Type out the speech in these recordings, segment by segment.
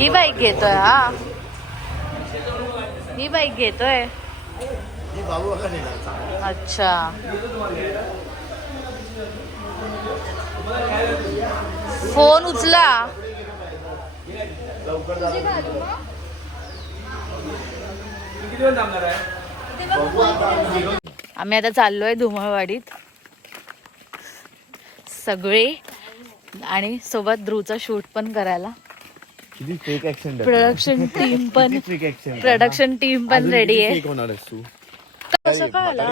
ही bike घेतोय हा, ही bike घेतोय. अच्छा, फोन उचला. आम्ही आता चाललोय धुमाळवाडीत सगळे, आणि सोबत ध्रुवचा शूट पण करायला. प्रोडक्शन टीम पण रेडी आहे. कसं काय आला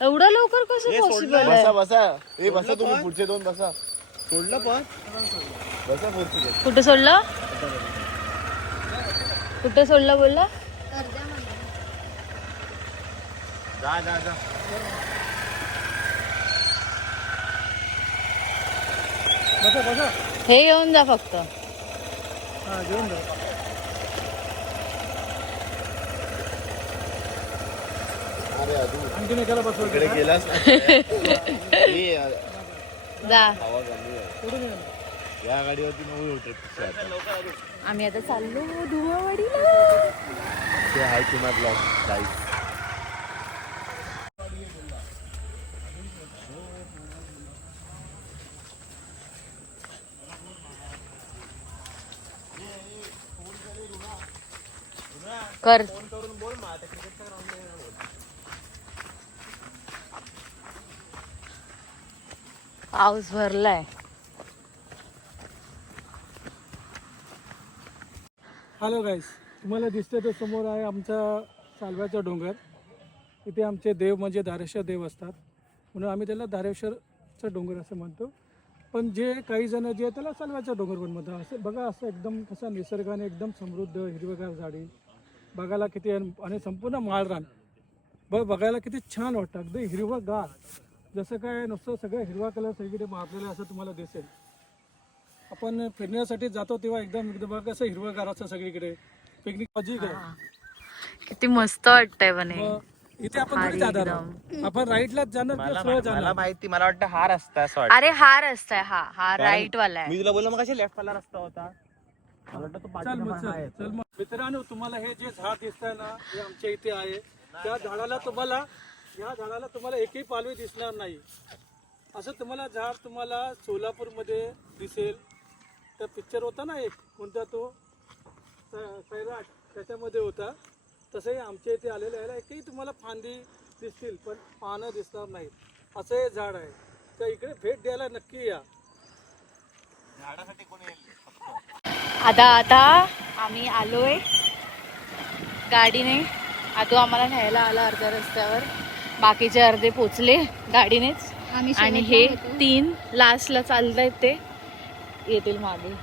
एवढं लवकर, कसं पॉसिबल आहे? बसा तुम्ही पुढचे दोन बसा. सोडलं पण बसा पुढचे. कुठे सोडलं, कुठे सोडलं बोलला? जा जा जा. बसा बसा. हे घेऊन जा फक्त. हा घेऊन जा. आणखीन एकाला बसव. इकडे गेलास जा. या गाडीवरती नऊ होते. आम्ही आता चाललो धुमाळवाडीला. ते हाय किंवा ब्लॉग गाईस. कर. पाऊस भरलाय. हॅलो गाईस, तुम्हाला दिसते तो समोर आहे आमचा सालव्याचा डोंगर. इथे आमचे देव म्हणजे धारेश्वर देव असतात, म्हणून आम्ही त्याला धारेश्वरचा डोंगर असं म्हणतो. पण जे काही जण जे त्याला सालव्याचा डोंगर पण म्हणतात. असं बघा, असं एकदम कसा निसर्गाने एकदम समृद्ध हिरवेगार झाडी बघायला किती, आणि संपूर्ण माळरान बघायला किती छान वाटतं. अगदी हिरवंगार, जसं काय नुसतं सगळं हिरवा कलर सगळीकडे मारलेला असं तुम्हाला दिसेल. आपण फिरण्यासाठी जातो तेव्हा एकदम बघा कसं हिरवंगार असं सगळीकडे. पिकनिक मजा आहे. किती मस्त वाटतंय पण हे. इथे आपण थोडी जाणार, आपण राईटलाच जाणार. मला माहिती, मला वाटतं हा रस्ता असं. अरे हा रस्ता आहे, हा राईट वाला आहे. मी तुला बोललो मग कशा लेफ्ट वाला रस्ता होता. चल मग मित्रांनो, तुम्हाला हे जे झाड दिसतंय ना, हे आमच्या इथे आहे. त्या झाडाला तुम्हाला एकही पालवी दिसणार नाही. असं तुम्हाला झाड तुम्हाला सोलापूरमध्ये दिसेल. त्या पिक्चर होता ना एक, कोणता तो सैराट, त्याच्यामध्ये होता. तसंही आमच्या इथे आलेलं आहे. एकही तुम्हाला फांदी दिसतील पण पानं दिसणार नाही. असं हे झाड आहे. तर इकडे भेट द्यायला नक्की या. झाडासाठी कोणी येईल. आता आम्ही आलोय गाडीने. आता आम्हाला न्यायला आला अर्ध्या रस्त्यावर, बाकीचे अर्धे पोचले गाडीनेच. आणि हे 3 लास्टला चालतायत, ते येतील मागे.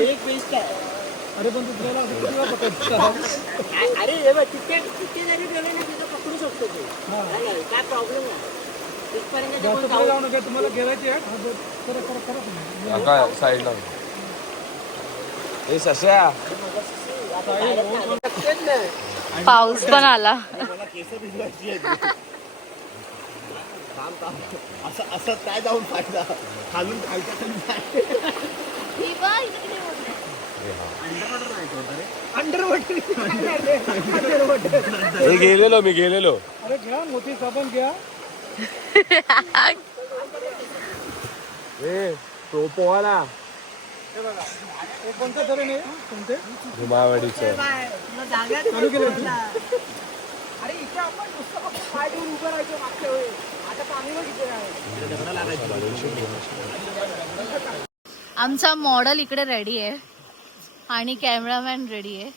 एक बेस्ट आहे. अरे पण तुला अरे हे बघ, तिथे जरी गेले ना तिथं पकडू शकतो तू. काय प्रॉब्लेम नाही. इथपर्यंत जास्त पुढे जाऊ नका. तुम्हाला गेलायची आहे आता साईडला हे सश्या. पाऊस पण आला. असं काय जाऊन फायदा, खालून खायचं. मी गेलेलो. अरे घ्या, मोठी साबण घ्या. पोहायला कोणतं धरण आहे कोणते धुमावडीचं चालू केलं अरे इथे आपण नुसतं फक्त पाय ठेवून उभं राहायचो मागच्या वेळी. आता पाणी बघ इथे आहे. आमचा मॉडेल इकडे रेडी आहे आणि कॅमेरामॅन रेडी आहे.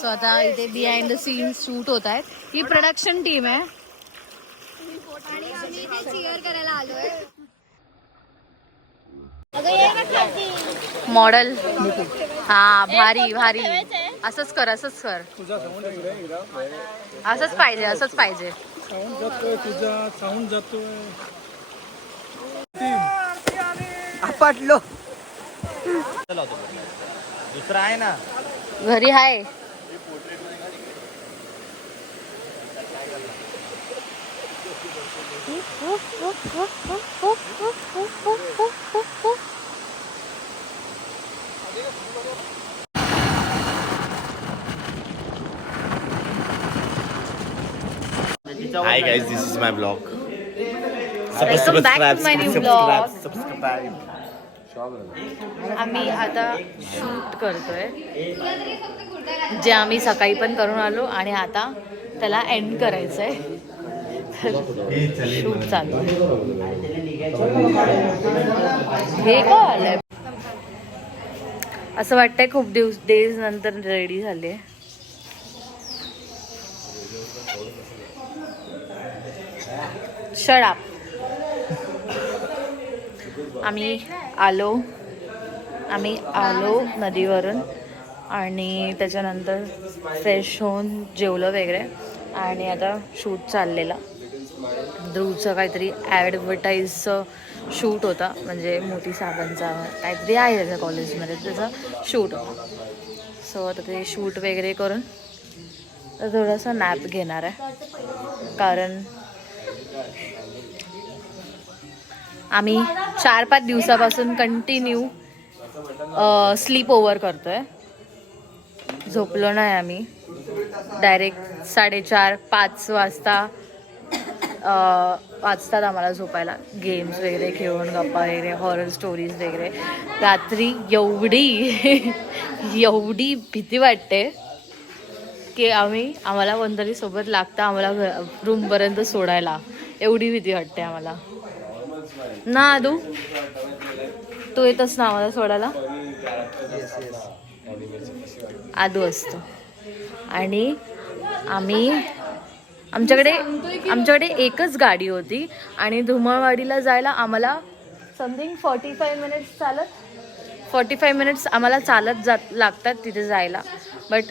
स्वतः इथे बिहाइंड द सीन्स शूट होत आहेत. ही प्रोडक्शन टीम आहे. आणि आम्ही इथे cheer करायला आलोय. मॉडेल हा भारी भारी. असंच कर असंच कर. असंच पाहिजे असंच पाहिजे. साऊंड जातोय तुझा साऊंड जातोय. आपटलो. दुसरा आहे ना घरी आहे. Hi guys, this is my blog. Welcome back to my new vlog. Subscribe. आम्ही आता शूट करतोय जे आम्ही सकाळी पण करून आलो आणि आता त्याला एंड करायचंय. शूट चालू आहे. हे काय आलंय असं वाटतंय खूप डेज नंतर रेडी झाले. Shut up. आम्ही आलो नदीवरून आणि त्याच्यानंतर फ्रेश होऊन जेवलं वगैरे आणि आता शूट चाललेला. ध्रुवचं काहीतरी ॲडव्हर्टाईजचं शूट होता, म्हणजे मोठी साबणचा काहीतरी आहे त्याच्या कॉलेजमध्ये, त्याचा शूट होता. सो आता ते शूट वगैरे करून थोडासा नॅप घेणार आहे, कारण आम्ही 4-5 दिवसापासून कंटिन्यू स्लीप ओव्हर करतोय. झोपलो नाही आम्ही. डायरेक्ट 4:30-5 वाजतात आम्हाला झोपायला. गेम्स वगैरे खेळून, गप्पा वगैरे, हॉरर स्टोरीज वगैरे. रात्री एवढी भीती वाटते की आम्हाला कोणतरी सोबत लागतं आम्हाला रूमपर्यंत सोडायला. एवढी भीती वाटते आम्हाला ना. आदू तू येतस ना आम्हाला सोडायला? आदू असतो. आणि आमच्याकडे एकच गाडी होती आणि धुमाळवाडीला जायला आम्हाला समथिंग 45 मिनिट्स आम्हाला चालत लागतात तिथे जायला. बट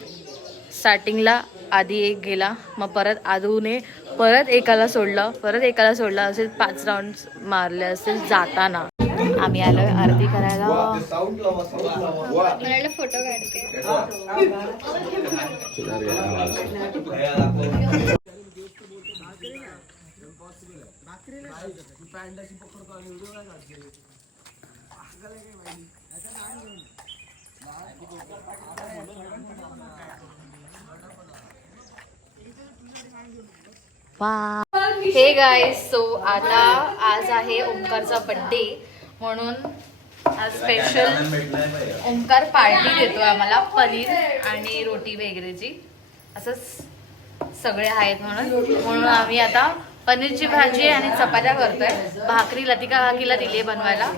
स्टार्टिंगला आधी एक गेला, मग परत आदूने परत एकाला सोडलं असे 5 राऊंड मारले असेल जाताना. आम्ही आलोय आरती करायला. फोटो काढते. हे गाईज, सो आता आज आहे ओमकारचा बड्डे, म्हणून आज स्पेशल ओमकार पार्टी देतोय आम्हाला. पनीर आणि रोटी वगैरेची असंच सगळे आहेत म्हणून आम्ही आता पनीरची भाजी आणि चपात्या करतोय. भाकरी लतिका काकीला दिली बनवायला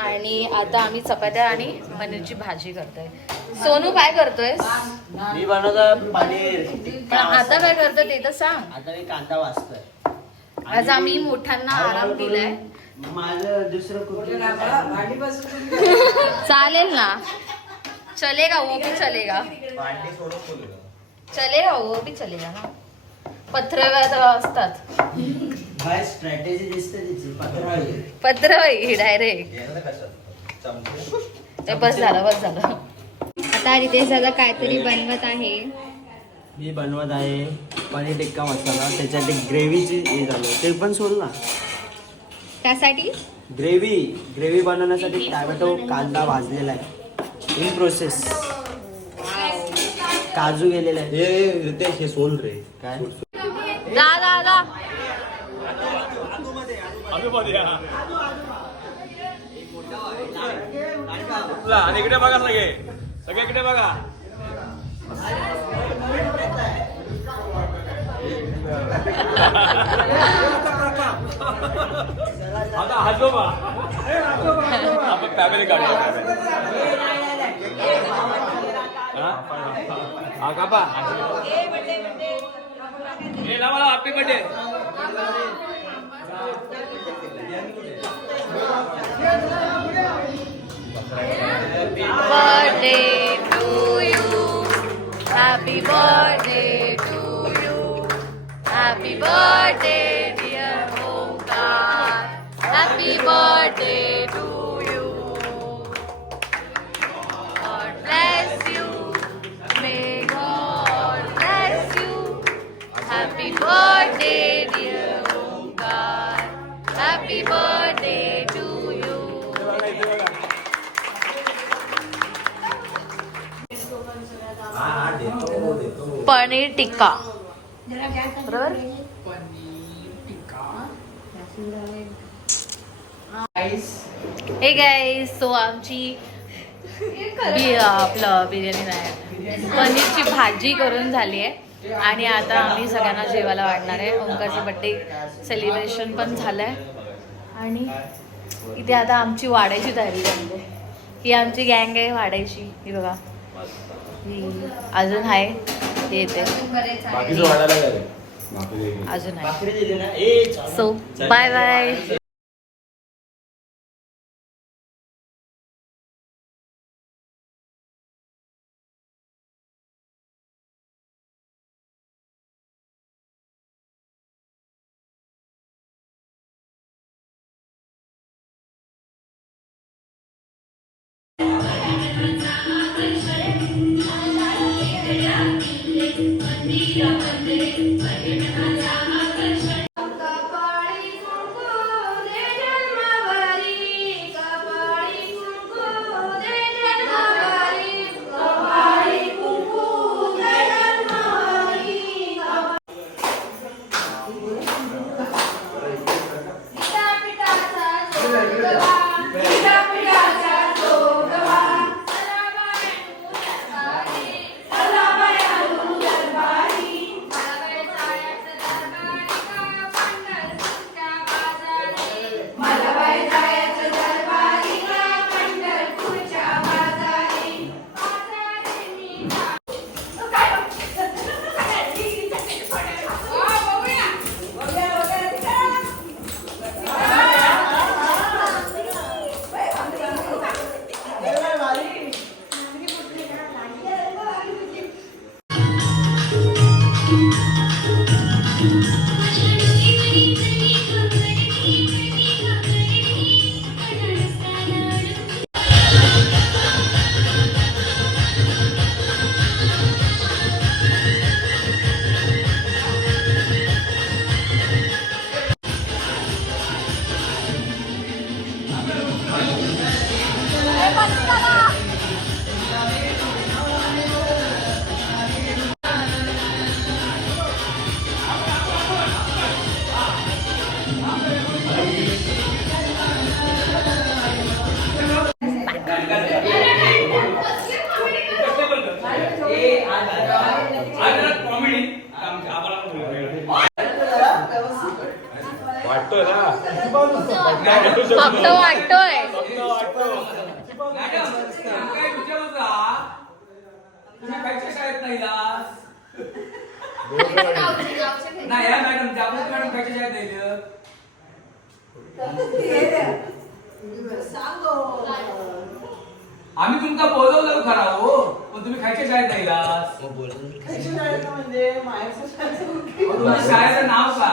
आणि आता आम्ही चपात्या आणि पनीरची भाजी करतोय. सोनू काय करतोय? मी बनवतो पनीर. पण आता काय करतोय ते तर सांग. आता मी कांदा वाचतोय. आज आम्ही मोठ्यांना आराम दिलाय. माझं दुसरं कुठलं चालेल ना. चलेगा वो भी चलेगा. चलेगा ना. पत्रव्यात असतात. बाय स्ट्रॅटेजी दिसते तिची. पत्रवाई डायरेक्ट. बस झालं. आता रितेश दादा काहीतरी बनवत आहे. मी बनवत आहे पनीर टिक्का मसाला. त्याच्यात ग्रेव्हीची हे झालं ते पण सोड ना. त्यासाठी ग्रेव्ही बनवण्यासाठी टॅमॅटो कांदा भाजलेला आहे. In process. काजू गेलेला आहे. रितेश हे सोल रे काय जा जा जा. आणि इकडे बघा सगळे इकडे बघा. आता आजोबा आपण फॅमिली काढूया. हा कापा हे ना मला happy birthday. Birthday to you. Happy birthday to you. Happy birthday, dear Omkar. Happy birthday to you. God bless you. May God bless you. Happy birthday, dear Omkar. Happy birthday to you. Paneer tikka बरोबर. Hey guys so आमची आपलं बिर्याणी नाही पनीरची भाजी करून झाली आहे आणि आता आम्ही सगळ्यांना जेवायला वाढणार आहे. ओंकारचं बड्डे सेलिब्रेशन पण झालंय आणि इथे आता आमची वाढायची तयारी झाली आहे. ही आमची गँग आहे वाढायची. ही बघा अजून आहे येते अजून आहे. So bye bye. फक्त वाटतोय. आम्ही तुमका बोलवलं खरा हो पण तुम्ही खायच्या शाळेत नाही शाळेचं नाव का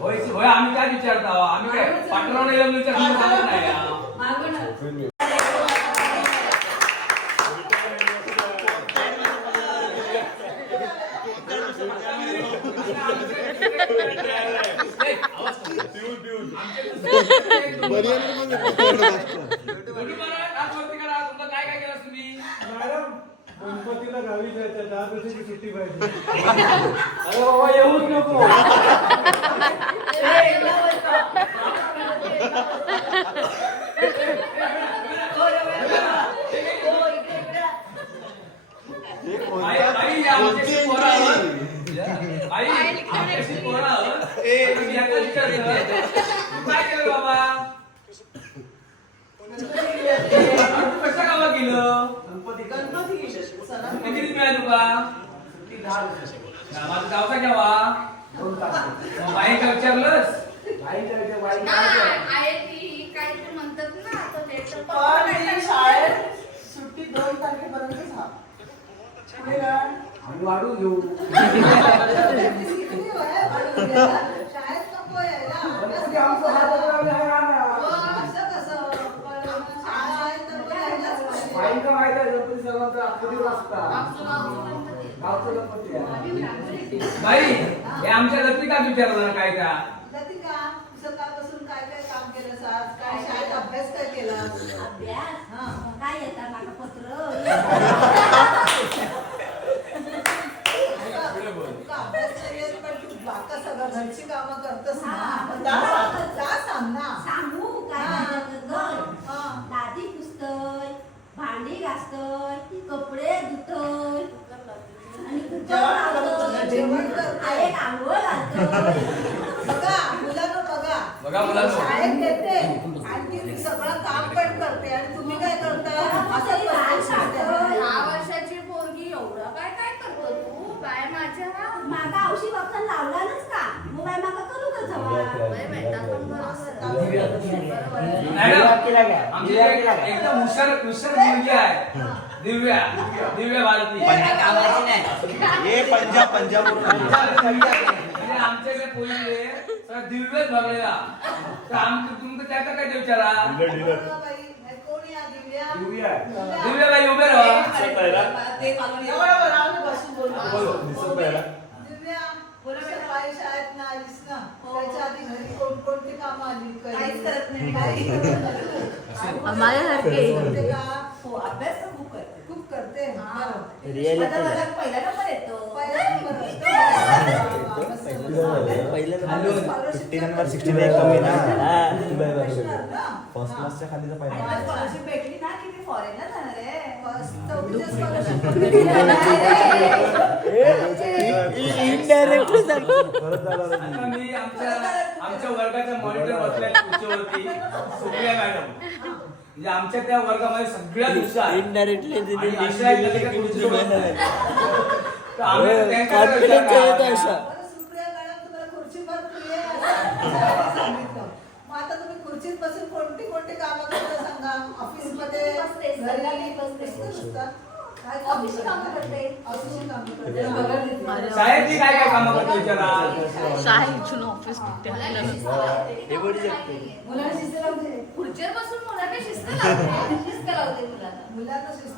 होय आम्ही काय विचारतो आम्ही काय पाठवणार विचार नाही. गणपतीला गावी जायचं 10 दिवसाची सुट्टी पाहिजे. अरे बाबा येऊच नको. आई आमच्याशी पोरं आहोत. आई आमच्याशी पोरं आहोत. तुम्ही याचा विचार केला. तू काय केलं बाबा? तू कशा गावात गेलं? किती मिळाली तुका? माझं गावचा घ्यावा. मग बाईंका विचारलंस? सुट्टी 2 तारखेपर्यंतच हा. आम्ही वाढू घेऊ. शाळेत नको यायला. असं कसं? शाळा आहे तर मग यायलाच पाहिजे. बाईंका माहिती आहे गणपती सर्वांचा आठवडी असतात. गावचं गणपती आहे. बाई हे आमच्या लतिका विचारलं काय का? लतिका, सकाळपासून काय काय काम केलंस आज? काय शाळेत अभ्यास काय केला? काय येतात माझं पत्र तुला अभ्यास नाही येत, पण तू बाका सगळं घरची कामं करतोस ना. जा सांग ना. सांगू काय हा. माझं घर दादी पुसतोय, भांडी घासतोय, कपडे धुतोय आणि जेवण करते. एक आंघोळ घालतोय. बघा मुलांना बघा. बघा मुलांनो. शाळेत घेते आणि ती सगळं काम पण करते आणि तुम्ही काय करता? असं करते. 6 वर्षाची पोरगी एवढं काय काय करतो तू? बाय माझ्या मागा औषध वापरून लावलाच का मोबाईल मागा करू का जवळ मॅडम आमची एकदम हुशार मुलगी आहे. दिव्या भारती. हे पंजाब म्हणजे आमच्याकडे पोलीस सगळं दिव्यच बघलेला. तर तुमचं त्याचा काय विचारा? बाई, कोण या दिव्या? दिव्याबाई उभे राहा. एवढं राहून बसून बोलतो. दिव्या, सकाळी शाळेत ना आलीस ना, त्याच्या आधी घरी कोणकोणती कामं आली? काहीच करत नाही. करते का? अभ्यास तर खूप करते खूप करते. बरं. पहिला नंबर येतो पहिला नंबर असतो. फर्स्ट क्लासच्या खालीचा पहिला स्कॉलरशिप भेटली ना की मी फॉरेनला जाणार आहे. आता मी आमच्या वर्गाच्या मॉनिटर बसल्या खुर्चीवरती सुप्रिया मॅडम. म्हणजे आमच्या त्या वर्गामध्ये सगळ्यात हुशार. इनडायरेक्टली आणि अशा आहेत ना त्या खुर्चीवर बसल्या. तर आम्ही त्यांच्याकडे विचार करावा. सुप्रिया मॅडम तुम्हाला खुर्चीवर प्रिय आहे असं सांगितलं. मग आता तुम्ही खुर्चीत बसून कोणती कोणती कामं करता सांगा. ऑफिसमध्ये घरी बसते नुसतं. काय ऑफिसची कामं करते. ऑफिसची कामं करते. शाळेतली काय काय कामं करतो विचारा. शाळेतून ऑफिस कुठे मुलांना शिस्त लावते. खुर्चीवर बसून मुलांना शिस्त लावते. शिस्त लावते मुलांना. मुलांना शिस्त